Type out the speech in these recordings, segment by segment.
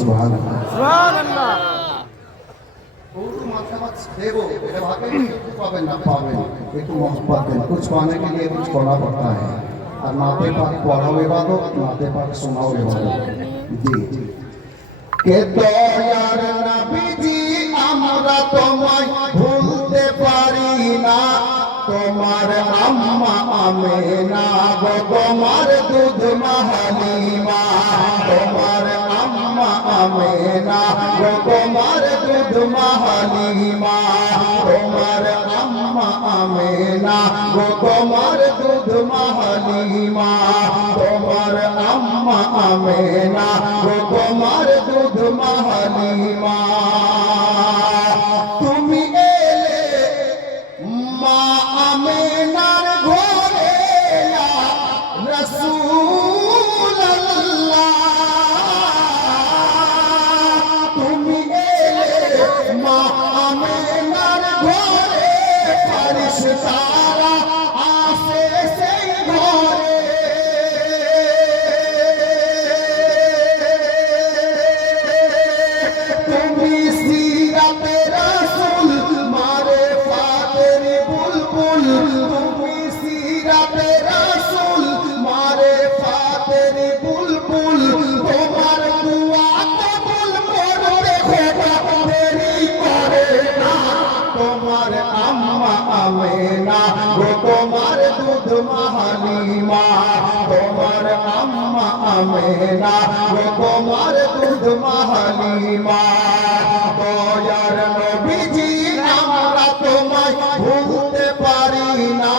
সুবহানাল্লাহ সুবহানাল্লাহ। देखो मेरे भागे पावे ना पावे एक मोहब्बत है कुछ पाने के लिए कुछ करना पड़ता है और नाते पाक पढ़ाओ इबादत नाते पाक सुनाओ इबादत जी के दयार नबीजी আমরা তোমায় ভুলতে পারি না তোমার আম্মা আমেনা গো তোমার দুধ মা হালিমা তোমার আম্মা আমেনা গো তোমার দুধ মা হালিমা তোমার আম্মা আমেনা গো তোমার দুধ মা হালিমা তোমার আম্মা আমেনা গো তোমার দুধ মা হালিমা তুমি এলে মা আমেনার ঘরে রাসূলুল্লাহ তুমি এলে মা আমেনার ঘরে ফেরেশতারা আসে সেই ঘরে তুমি সিরাতে রাসূল মারে ফাতের বুলবুল তুমি সিরাতে রাসূল মারে ফাতের বুলবুল তোমার দুয়া কবুল করতে খোদা দেরি করে না তোমার আম্মা আমেনা গো তোমার দুধ মা হালিমা তোমার আম্মা আমেনা গো তোমার দুধ মা হালিমা দয়ার নবীজি আমরা তোমায় ভুলতে পারি না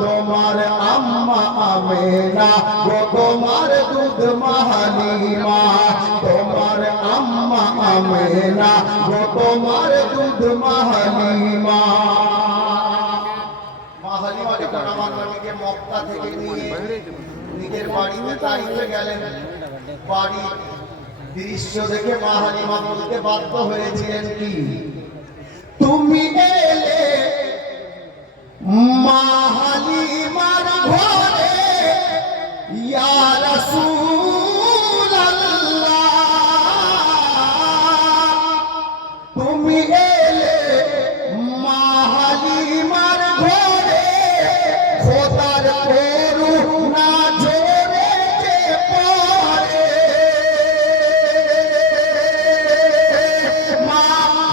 তোমার আম্মা আমেনা গো তোমার দুধ মা হালিমা তোমার আম্মা আমেনা গো তোমার দুধ মা হালিমা মা হালিমা যখন আমার নবীকে মক্কা থেকে নিয়ে নিজের বাড়িতে তাইফে গেলেন বাড়ি দৃশ্য দেখে মা হালিমা বলতে বাধ্য হয়েছিলেন কি তুমি এলে মা হালিমার ঘরে ইয়া রাসূলুল্লাহ তুমি এলে মা হালিমার ঘরে খোদার করুণা জোরে যে পড়ে মা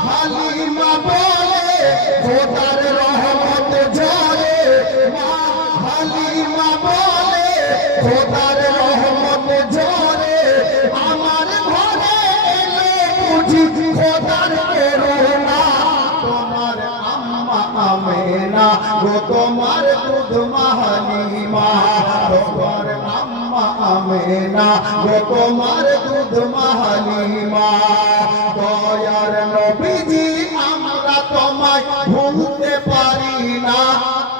হালিমা বলে খোদার রহমত ঝরে মা হালিমা বলে খোদার রহমত ঝরে আমার ঘরে এলো বুঝি খোদার করুণা তোমার আম্মা আমেনা গো তোমার দুধ মা হালিমা তোমার আম্মা আমেনা গো তোমার দুধ মা হালিমা দয়ার নবীজি আমরা তোমায় ভুলতে পারি না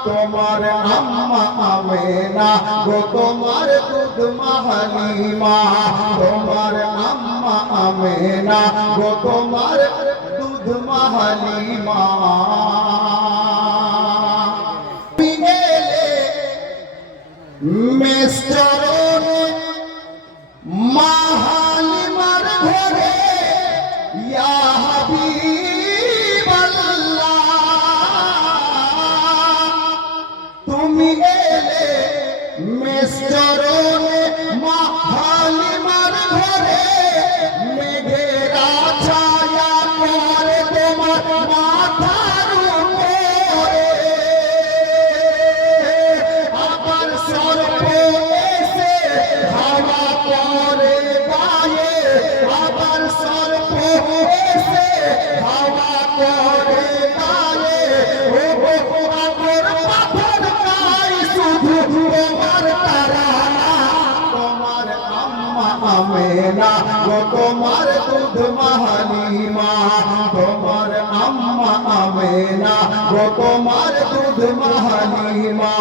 তোমার আম্মা আমেনা গো তোমার দুধ মা হালিমা তোমার আম্মা আমেনা গো তোমার দুধ মা হালিমা মিস্টার মা হালিমার ঘরে ইয়া হাবিবাল্লাহ তুমি এলে মিস্টার মা হালিমার ঘরে মেঘেরা ছায়া করে তোমার মাথার উপরে আবার সর্প এসে হাওয়া করে গায়ে আবার সর্প এসে হাওয়া করে গায়ে ও আবার পাথর গায়ে শুধু তোমার তারানা তোমার আম্মা আমেনা গো তোমার দুধ মা হালিমা তোমার আম্মা আমেনা গো তোমার দুধ মা হালিমা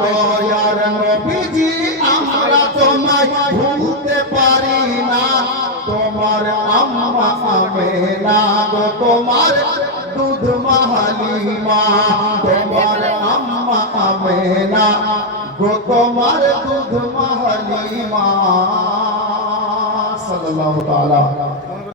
দয়ার নবীজি আমরা তোমায় ভুলতে পারি না তোমার আম্মা আমেনা গো তোমার দুধ মা হালিমা তোমার আম্মা আমেনা গো তোমার দুধ মা হালিমা সাল্লাল্লাহু তাআলা